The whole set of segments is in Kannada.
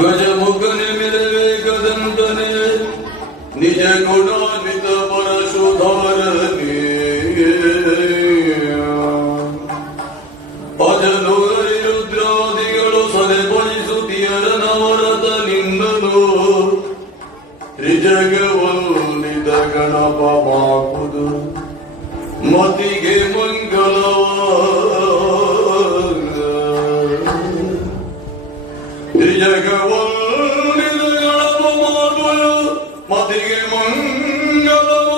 ಗಜಮುಖನೆ ಮಿಲವೆ ಗದಂತನೆ ನಿಜ ಗುಣಾನ್ವಿತ ಪರಶುಧಾರನೆ ಅಜನೂರರಿ ರುದ್ರಾದಿಗಳು ಸದೆಪಡಿಸುತ್ತಿಯರ ನವರತ ನಿಂದನು ತ್ರಿಜಗವಂದಿತ ಗಣಪ ಮಾಕುದು ಮತಿಗೆ ಮಂಗಲವ ತ್ರಿಜಗವಂದಿತ ಗಣಪ ಮಾಕುದು ಮತಿಗೆ ಮಂಗಲವ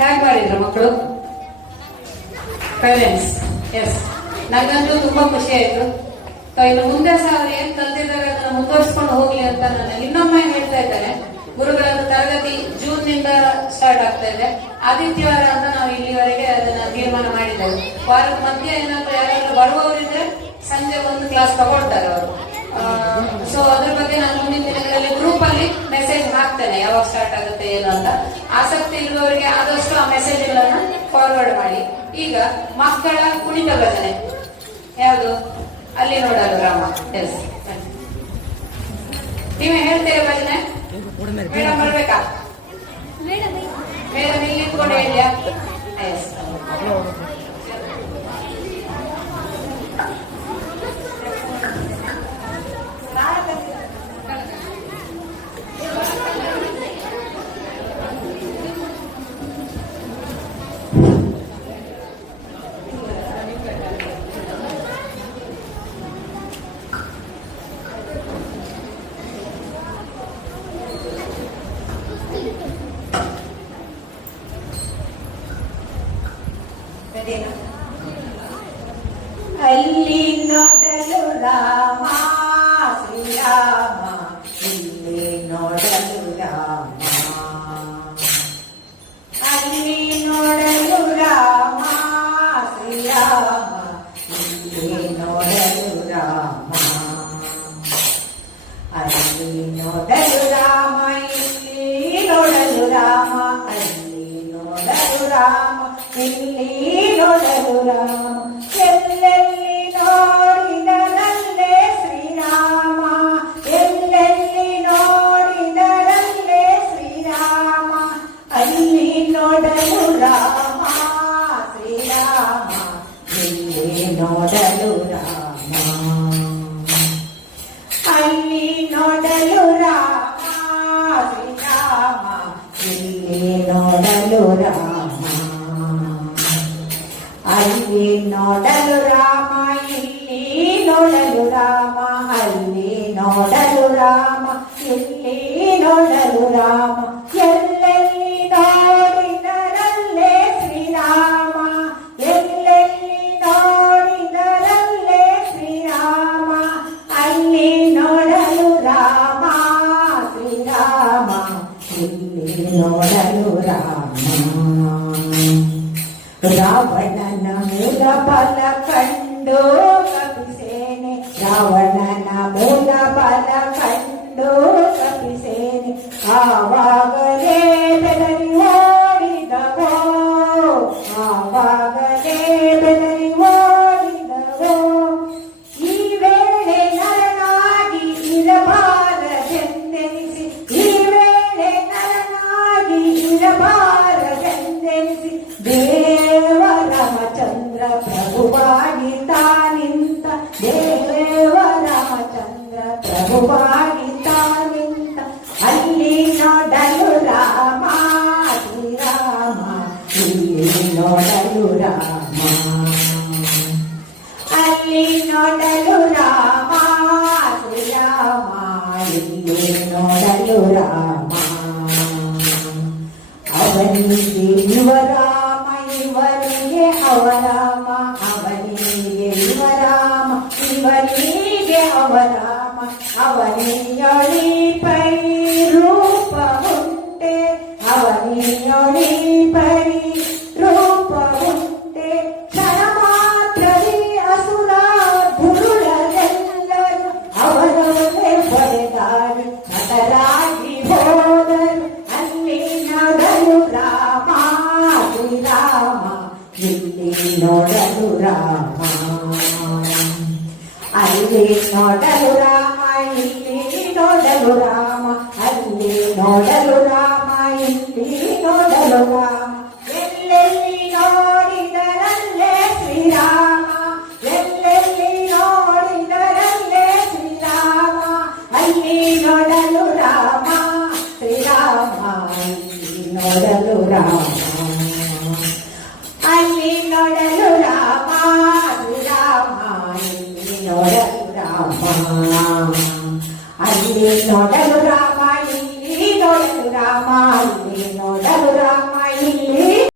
ಹೇಗೆ ಮಾಡಿದ್ರು ಮಕ್ಕಳು? ಪೇರೆಂಟ್ಸ್ ಎಸ್, ನನಗಂತೂ ತುಂಬಾ ಖುಷಿ ಆಯ್ತು. ಇನ್ನು ಮುಂದೆ ಸಹ ಅವ್ರು ಏನ್ ಕಲ್ತಿದ್ದಾರೆ ಅದನ್ನ ಮುಂದುವರಿಸ್ಕೊಂಡು ಹೋಗ್ಲಿ ಅಂತ ನಾನು ಇನ್ನೊಮ್ಮೆ ಹೇಳ್ತಾ ಇದ್ದೇನೆ. ಗುರುಗಳ ತರಗತಿ ಜೂನ್ ನಿಂದ ಸ್ಟಾರ್ಟ್ ಆಗ್ತಾ ಇದೆ. ಆದಿತ್ಯವಾರ ಅಂತ ನಾವು ಇಲ್ಲಿವರೆಗೆ ಅದನ್ನ ತೀರ್ಮಾನ ಮಾಡಿದ್ದೇವೆ. ವಾರದ ಮಧ್ಯೆ ಏನಾದ್ರು ಯಾರಾದ್ರೂ ಬರುವವರಿದ್ರೆ ಸಂಜೆ ಒಂದು ಕ್ಲಾಸ್ ತಗೊಳ್ತಾರೆ ಅವರು. ಸೊ ಅದ್ರ ಬಗ್ಗೆ ನಾನು ಮುಂದಿನ ದಿನಗಳಲ್ಲಿ ಗ್ರೂಪ್ ಅಲ್ಲಿ ಮೆಸೇಜ್ ಹಾಕ್ತೇನೆ, ಯಾವಾಗ ಸ್ಟಾರ್ಟ್ ಆಗುತ್ತೆ ಏನು ಅಂತ. ಆಸಕ್ತಿ ಇರುವವರಿಗೆ ಆದಷ್ಟು ಆ ಮೆಸೇಜ್ ಗಳನ್ನ ಫಾರ್ವರ್ಡ್ ಮಾಡಿ. ಈಗ ಮಕ್ಕಳ ಕುಣಿತ ಭಜನೆ ಯಾವುದು ಅಲ್ಲಿ ನೋಡಲು ರಾಮ. ಎಸ್, ನೀವೇ ಹೇಳ್ತೀರಾ ಭಜನೆ? ಮೇಡಮ್ ಬರ್ಬೇಕಾ? ಮೇಡಮ್ ಇಲ್ಲಿ ಇಟ್ಕೊಂಡು ಹೇಳಿಯಾ? ಎಸ್. ಅದೇನು? ಅಲ್ಲಿ ನೋಡಲು ರಾಮ ಶ್ರೀರಾಮ, ಇಲ್ಲಿ ನೋಡಲು ರಾಮ. ಅಲ್ಲಿ ನೋಡಲು ರಾಮ ಶ್ರೀರಾಮ, ಇಲ್ಲಿ ನೋಡಲು ರಾಮ. ಅಲ್ಲಿ ನೋಡಲು ರಾಮ, ಇಲ್ಲಿ ನೋಡಲು ರಾಮ. ಅಲ್ಲಿ ನೋಡಲು ರಾಮ, ಇಲ್ಲಿ ನೋಡಲು ರಾಮ. ಎಲ್ಲೆಲ್ಲಿ ನೋಡಿದರಲ್ಲೇ ಶ್ರೀರಾಮ, ಎಲ್ಲೆಲ್ಲಿ ನೋಡಿದರಲ್ಲೇ ಶ್ರೀರಾಮ. ಅಲ್ಲಿ ನೋಡಲು ರಾಮ ಶ್ರೀರಾಮ, ಇಲ್ಲಿ ನೋಡಲು ರಾಮ. ಅಲ್ಲಿ ನೋಡಲು ರಾಮ ಶ್ರೀರಾಮ, ಇಲ್ಲಿ ನೋಡಲು ರಾಮ. ಅಲ್ಲಿ ನೋಡಲು ರಾಮ, ಇಲ್ಲಿ ನೋಡಲು ರಾಮ. ಅಲ್ಲಿ ನೋಡಲು ರಾಮ, ಇಲ್ಲಿ ನೋಡಲು ರಾಮ. ಎಲ್ಲೆಲ್ಲಿ ನೋಡಿದರಲ್ಲೇ ಶ್ರೀರಾಮ, ಎಲ್ಲೆಲ್ಲಿ ನೋಡಿದರಲ್ಲೇ ಶ್ರೀರಾಮ. ಅಲ್ಲಿ ನೋಡಲು ರಾಮ ಶ್ರೀರಾಮ, ಇಲ್ಲಿ ನೋಡಲು ರಾಮ. ರಾವಣನ ಮೂಲ ಬಲ ಕಂಡು ಕಪಿಸೇನೆ, ರಾವಣನ ಮೂಲ ಬಲ ಕಂಡು ಕಪಿಸೇನೆ. ಆವಾಗಲೇ ಬೆದರಿ ಓಡಿದವೋ, ಆವಾಗಲೇ ಬೆದರಿ ಓಡಿದವೋ. ಈ ವೇಳೆ ನರನಾಗಿ ಇರಬಾರದೆಂದೆನಿಸಿ, ಈ ವೇಳೆ ನರನಾಗಿ ಇರಬಾರದೆಂದೆನಿಸಿ. ದೇವರಾಮಚಂದ್ರ ಪ್ರಭುವಾಗಿ ತಾನಿಂತ, ದೇವರಾಮಚಂದ್ರ ಪ್ರಭುವಾಗಿ ತಾನಿಂತ. ಅಲ್ಲಿ ನೋಡಲು ರಾಮ ಶ್ರೀರಾಮ, ಇಲ್ಲಿ ನೋಡಲು ರಾಮ. ಅಲ್ಲಿ ನೋಡಲು ರಾಮ ಶ್ರೀರಾಮ, ಇಲ್ಲಿ ನೋಡಲು ರಾಮ. ಅವನಿಗೆ ಯುವರಾಮ, ಇವನಿಗೆ ಅವರಾಮ. ಅವನಿಗೆ ಯುವರಾಮ, ಇವನಿಗೆ ಅವರಾಮ. ಅವನಿಯೊಳಿ ಪರಿ ರೂಪ ಉಂಟೆ, ಅವನಿಯೊಳಿ ಪರಿ ರೂಪ ಉಂಟೆ. ಕ್ಷಣ ಮಾತ್ರದಿ ಅಸುರ ದುರುಳರೆಲ್ಲರೂ ಅವರೊಳಗೆ ಹೊಡೆದಾಡಿ ನಟರಾಗಿ ಹೋದರು. ಅಲ್ಲಿ ನೋಡಲು ರಾಮ ಶ್ರೀರಾಮ, ಇಲ್ಲಿ ನೋಡಲು ರಾಮ. ಅಲ್ಲಿ ನೋಡಲು ರಾಮ, ಇಲ್ಲಿ ನೋಡಲು ರಾಮ. ಅಲ್ಲಿ ನೋಡಲು ರಾಮ, ಇಲ್ಲಿ ನೋಡಲು ರಾಮ. ಎಲ್ಲೆಲ್ಲಿ ನೋಡಿದರಲ್ಲೇ ಶ್ರೀರಾಮ, ಎಲ್ಲೆಲ್ಲಿ ನೋಡಿದರಲ್ಲೇ ಶ್ರೀರಾಮ. ಅಲ್ಲಿ ನೋಡಲು ರಾಮ ಶ್ರೀರಾಮ, ಇಲ್ಲಿ ನೋಡಲು ರಾಮ. ಅಲ್ಲಿ ನೋಡಲು ರಾಮ ಶ್ರೀರಾಮ, ಇಲ್ಲಿ ನೋಡಲು ರಾಮ. ಅಲ್ಲಿ ನೋಡಲು